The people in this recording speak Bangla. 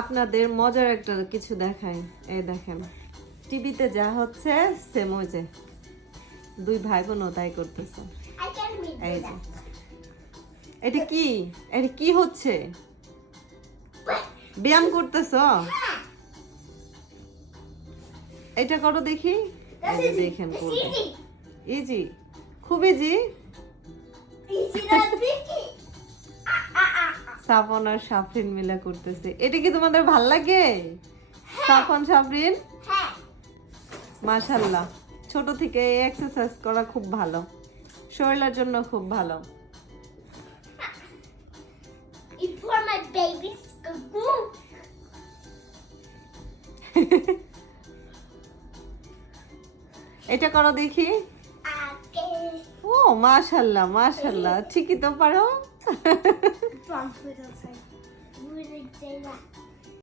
আপনাদের মজার একটা কিছু দেখাই, এই দেখেন টিভিতে যা হচ্ছে সেম ওই যে দুই ভাই বোনও তাই করতেছে। এই যে এটা কি, এটা কি হচ্ছে? ব্যায়াম করতেছ? এটা করো দেখি। এই যে দেখেন করবে, ইজি, খুব ইজি। সাফন আর সাফরিন মিলে করতেছে। এটা কি তোমাদের ভাল লাগে? সাফন সাফরিন, মাশাআল্লাহ, ছোট থেকে এক্সারসাইজ করা খুব ভালো, শরীরের জন্য খুব ভালো। এটা করো দেখি। ও মাশাআল্লাহ মাশাআল্লাহ, ঠিকই তো পারো।